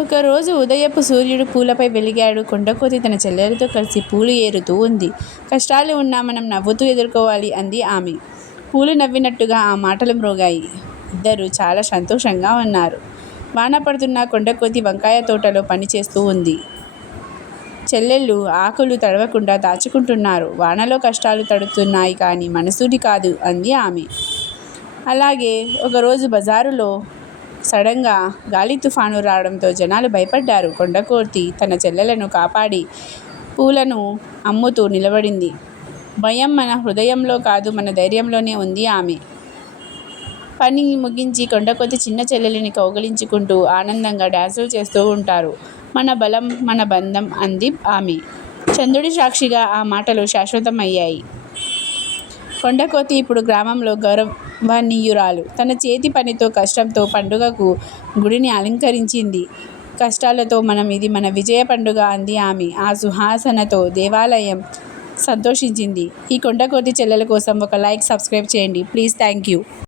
ఒకరోజు ఉదయపు సూర్యుడు పూలపై వెలిగాడు. కొండకోతి తన చెల్లెలతో కలిసి పూలు ఏరుతూ ఉంది. కష్టాలు ఉన్నా మనం నవ్వుతూ ఎదుర్కోవాలి అంది ఆమె. పూలు నవ్వినట్టుగా ఆ మాటలు మ్రోగాయి. ఇద్దరు చాలా సంతోషంగా ఉన్నారు. వాన పడుతున్న కొండకోతి వంకాయ తోటలో పనిచేస్తూ ఉంది. చెల్లెళ్ళు ఆకులు తడవకుండా దాచుకుంటున్నారు. వానలో కష్టాలు తడుతున్నాయి కానీ మనసుని కాదు అంది ఆమె. అలాగే ఒకరోజు బజారులో సడన్గా గాలి తుఫాను రావడంతో జనాలు భయపడ్డారు. కొండకోతి తన చెల్లెలను కాపాడి పూలను అమ్ముతూ నిలబడింది. భయం మన హృదయంలో కాదు మన ధైర్యంలోనే ఉంది ఆమె. పని ముగించి కొండకొద్ది చిన్న చెల్లెలిని కౌగలించుకుంటూ ఆనందంగా డ్యాన్సులు చేస్తూ ఉంటారు. మన బలం మన బంధం అంది ఆమె. చంద్రుడి సాక్షిగా ఆ మాటలు శాశ్వతమయ్యాయి. కొండకోతి ఇప్పుడు గ్రామంలో గౌరవనీయురాలు. తన చేతి పనితో కష్టంతో పండుగకు గుడిని అలంకరించింది. కష్టాలతో మనం ఇది మన విజయ పండుగ అంది ఆమె. ఆ సుహాసనతో దేవాలయం సంతోషించింది. ఈ కొండకోతి చెల్లెల కోసం ఒక లైక్ సబ్స్క్రైబ్ చేయండి. Please thank you.